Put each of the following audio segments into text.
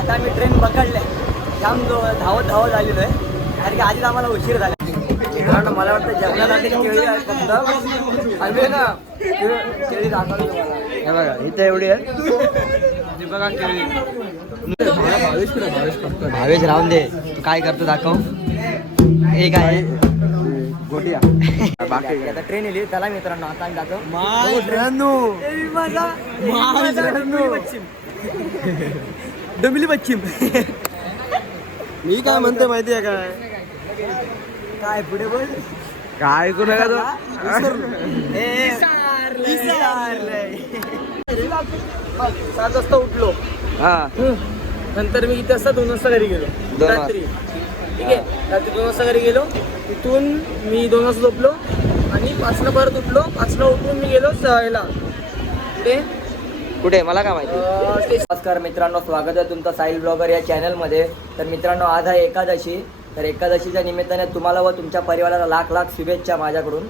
आता आम्ही ट्रेन पकडले, जाम धावत आलेलो आहे, कारण की आधीच आम्हाला उशीर झाला. मित्रांनो मला वाटतं जेवणाला केळी आहे फक्त, आम्ही ना केळी दाखवली तुम्हाला. हे बघा इथे एवढी आहे, बघा केळी. भावेश राहून दे, तू काय करतो दाखव. एक आहे गोटिया. आता ट्रेन येईल त्याला मित्रांनो, आता आम्ही जातो. डोंबिवली पश्चिम. मी काय म्हणते माहिती आहे काय, काय पुढे बोल काय ऐकू नका तो. 7 वाजता उठलो, हा नंतर मी किती वाजता 2 वाजता घरी गेलो रात्री. ठीक आहे, रात्री 2 वाजता घरी गेलो. तिथून मी 2 वाजता झोपलो आणि 5ला परत उठलो. 5ला उठून मी गेलो याला कुठे मला काय माहिती. नमस्कार मित्रांनो, स्वागत आहे तुमचं साहिल ब्लॉगर या चॅनलमध्ये. तर मित्रांनो आज आहे एकादशी. तर एकादशीच्या निमित्ताने तुम्हाला व तुमच्या परिवाराला लाख लाख शुभेच्छा माझ्याकडून.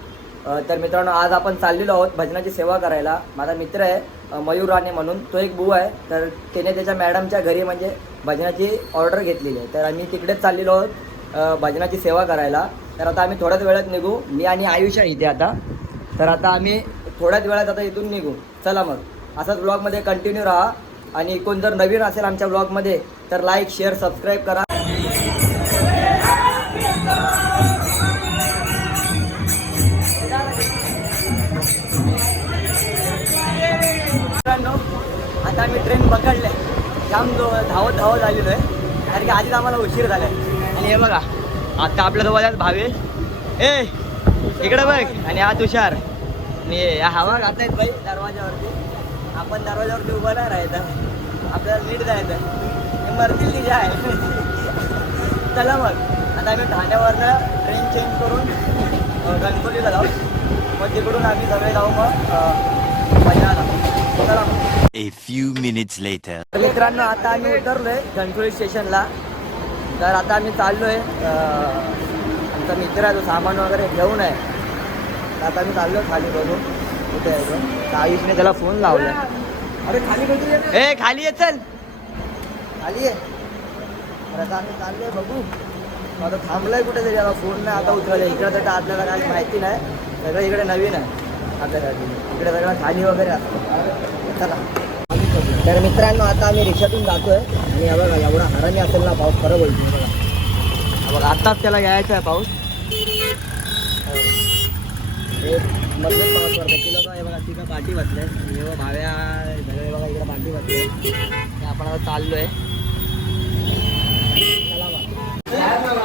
तर मित्रांनो आज आपण चाललेलो आहोत भजनाची सेवा करायला. माझा मित्र आहे मयूर राणे म्हणून, तो एक बुवा आहे. तर त्याने त्याच्या मॅडमच्या घरी म्हणजे भजनाची ऑर्डर घेतलेली आहे. तर आम्ही तिकडेच चाललेलो आहोत भजनाची सेवा करायला. तर आता आम्ही थोड्याच वेळात निघू, मी आणि आयुष आहे इथे आता. तर आता आम्ही थोड्याच वेळात आता इथून निघू. चला मग असाच ब्लॉगमध्ये कंटिन्यू राहा. आणि कोण जर नवीन असेल आमच्या ब्लॉगमध्ये तर लाईक शेअर सबस्क्राईब करा. मित्रांनो आता आम्ही ट्रेन पकडले, जाम धावत आलेलो आहे, कारण की आधीच आम्हाला उशीर झाला आहे. आणि हे बघा आता आपल्यासोबत आहेत भावेश, इकडे बघ, आणि हा तुषार. आणि या हवा घात आहेत बाई दरवाजावरती. आपण दरवाजावरती उभं नाही राहायचं, आपल्याला नीट जायचं, हे मरतील तिच्या आहे. चला मग आता आम्ही ठाण्यावरनं ट्रेन चेंज करून गणपतीला जाऊ, मग तिकडून आम्ही सगळे जाऊ मग भजनाला. चला मग. A few minutes later. मित्रांनो आता आम्ही उतरलोय गणपती स्टेशनला. तर आता आम्ही चाललोय, आमचा मित्र आहे तो सामान वगैरे घेऊन आहे. तर आता आम्ही चाललो खाली बघून कुठे आहे तो. आयुषने त्याला फोन लावला, अरे खाली बघू, खाली ये, चल खाली आहे. तर आता आम्ही चाललोय बघू, आता थांबलाय कुठे तरी, आता फोन नाही आता उतरलं. इकडं तर आपल्याला काही माहिती नाही, सगळं इकडे नवीन आहे आपल्यासाठी. इकडे सगळं खाली वगैरे असतं. चला. तर मित्रांनो आता आम्ही रिक्षातून जातोय आणि बघा एवढा हरामी असेल ना पाऊस, खरं बोलतो बघा. बघा आत्ताच त्याला यायचा आहे पाऊस, मधून पाऊस पडतो. की लोक हे बघा तिकडं पाठी बसले, हे भाव्या सगळे बघा इकडं पाठी बसले. आपण आता चाललोय.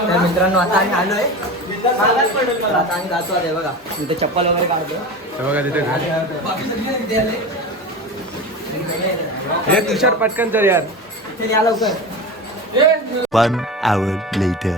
तर मित्रांनो आता आम्ही आलोय, आता आम्ही जातो. आहे बघा तिथे चप्पल वगैरे काढतो. बघा तिथे हे तुषार पटकन तर यार. चल या लवकर. 1 hour later.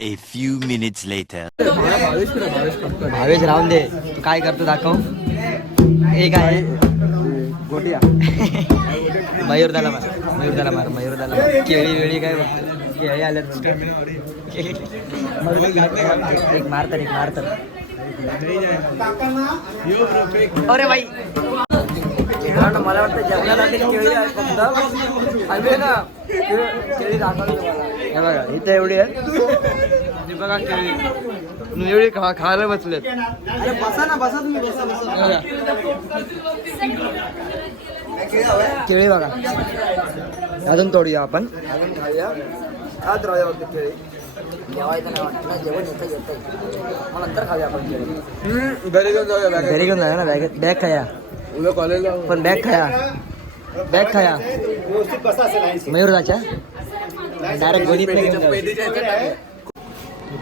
A few minutes later. Bhavesh राहून दे. तू काय करतो दाखव. हे काय गोटिया मयूरदाला मार. केळी वेळी काय बघतो. केळी आल्यात एक मारतात. अरे बाई मला वाटतं जेवणाला केळी आहे फक्त. आम्ही ना केळी दाखवली हे बघा इथं एवढी आहे बघा केळी एवढी खायला बसलेत. बसा तुम्ही केळी बघा अजून तोडूया आपण अजून खाऊया. खात राहूया फक्त केळी. जेवायचं नाही वाटत ना जेवण येतं मग नंतर खाऊया आपण केळी. घरी घेऊन जाऊया घरी घेऊन जाऊया ना बॅग खाया उद्या कॉलेजला पण बॅग खाया मयूरदाच्या डायरेक्ट गोदीत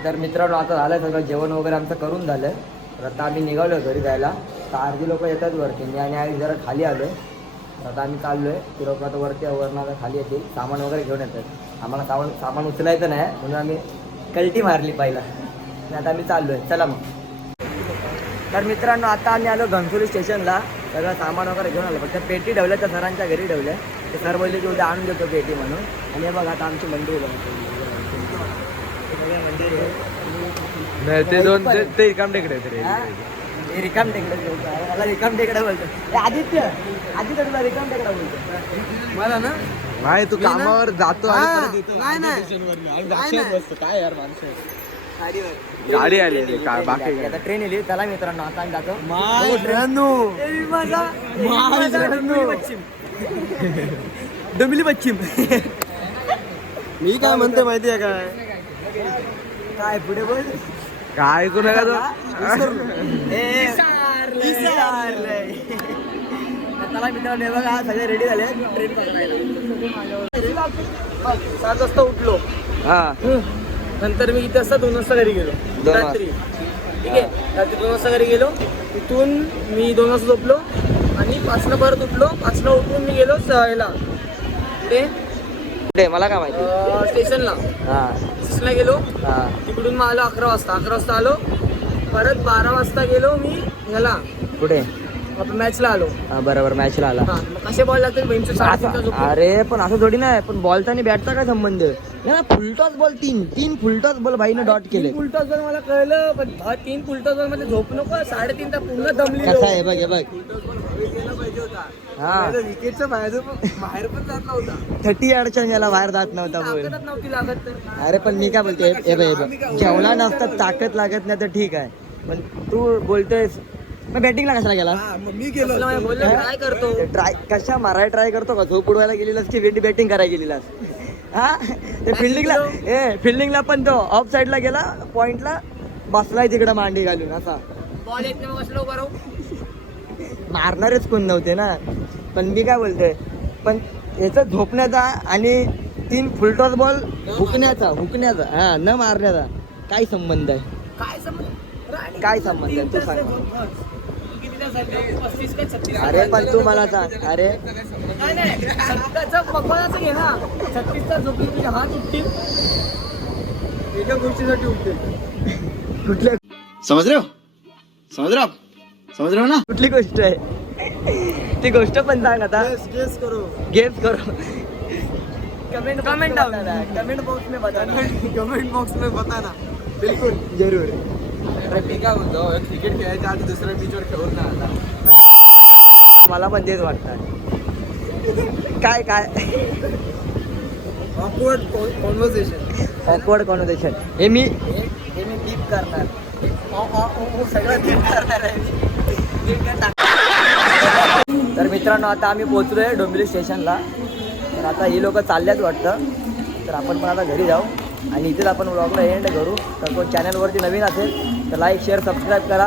तर मित्रांनो आता झालं सगळं जेवण वगैरे आमचं करून झालं. तर आता आम्ही निघालो घरी जायला. तर अर्धी लोक येतात वरती. मी आणि आई जरा खाली आलोय. आता आम्ही चाललोय. ती लोक आता वरती वरनं खाली येतील सामान वगैरे घेऊन येतात. आम्हाला सामान उचलायचं नाही म्हणून आम्ही कल्टी मारली पहिला. आणि आता आम्ही चाललोय. चला मग. तर मित्रांनो आता आम्ही आलो घनसोली स्टेशनला. सगळं सामान वगैरे घेऊन आलो. फक्त पेटी ठेवल्या तर सरांच्या घरी ठेवल्या. ते सर बोलले की उद्या आणून देतो पेटी म्हणून. आणि हे बघा आता आमची मंडळी नाही ते दोन ते रिकाम टेकडे रिकाम टेकडा मला रिकाम टेकडा बोलतो. आदित्य तुला रिकाम टेकडा बोलतो मला ना. नाही तू कामावर जातो काय यार माणसं गाडी आली काय बाकी आता ट्रेन येईल. चला मित्रांनो आता आम्ही जातो. डोंबिवली पश्चिम. मी काय म्हणते माहिती आहे काय पुढे बोल काय ऐकू नका तो. चला मित्रांनो हे बघा सगळे रेडी झाले ट्रेन पकडायला. 7 वाजता उठलो. नंतर मी इथे असता 2 वाजता घरी गेलो रात्री. ठीक आहे रात्री 2 वाजता घरी गेलो. तिथून मी 2 वाजता झोपलो आणि 5ला परत उठलो. 5ला उठून मी गेलो ह्याला कुठे मला काय माहिती स्टेशनला गेलो. तिकडून मग आलो 11 वाजता आलो. परत 12 वाजता गेलो मी ह्याला कुठे आपण मॅचला आलो. बरोबर मॅचला आला. हा, मग कसे बॉल लागतील बेंचचे 3.5चा झोपून? अरे पण असं थोडी नाही, पण बॉलचा आणि बॅटचा काय संबंध नाही ना. फुलटॉस बॉल तीन फुलटॉस बॉल भाईने डॉट केले. 3 फुलटॉस बॉल मला कळलं, पण 3 फुलटॉस बॉल मध्ये झोप नको. 3.5 पूर्ण दमली. कसा आहे बघ हे बघ. हा विकेटच्या बाहेर पण जात नव्हता. 30 अडचण याला बाहेर जात नव्हता बोल. ताकदच नव्हती लागत तर. अरे पण मी काय बोलतोय हे बघ हे बघ, जेवला नसता ताकद लागत नाही तर ठीक आहे, पण तू बोलतोयस मग बॅटिंगला कशाला गेला? मी गेलो बोललो काय करतो. ट्राय कशा मारायला ट्राय करतो का? झोप उडवायला गेलेलास की वेट बॅटिंग करायला गेलेलास? हा ते फिल्डिंगला पण तो ऑफ साईडला गेला, पॉइंटला बसलाय तिकडे मांडी घालून असा. बॉल येत नाही बसलो बरो. मारणारेच कोण नव्हते ना. पण मी काय बोलतोय, पण याचा झोपण्याचा आणि 3 फुलटॉस बॉल हुकण्याचा हा न मारण्याचा काय संबंध आहे? काय समज काय संबंध आहे तू सांग. कितीला झाले? 35 का 36? अरे पण तू मला सांग. अरे नाही 70चा पकवानाचं घे ना. 36चा झोपली तुझे हात उठतील. एका गोष्टीसाठी उठतील. कुठल्या समझ रहे हो ना? कुठली गोष्ट आहे ती गोष्ट पण सांग आता. गेस करो. गेस करो. Comment down. कमेंट बॉक्स में बताना. कमेंट बॉक्स में बताना. बिलकुल जरूर. अरे मी काय म्हणतो, क्रिकेट खेळायच्या आधी दुसऱ्या पिचवर खेळून ना आता. मला पण तेच वाटतं. काय ऑकवर्ड कॉन्व्हर्सेशन. ऑकवर्ड कॉन्व्हर्सेशन हे मी डीप करणार. सगळं डीप करणार आहे मी. तर मित्रांनो आता आम्ही पोहोचलोय डोंबिवली स्टेशनला. तर आता ही लोक चालल्याच वाटतं, तर आपण पण आता घरी जाऊ आणि इथेच आपण व्लॉगला एंड करू. तर तो चॅनलवरती नवीन असेल तर लाईक शेअर सबस्क्राईब करा.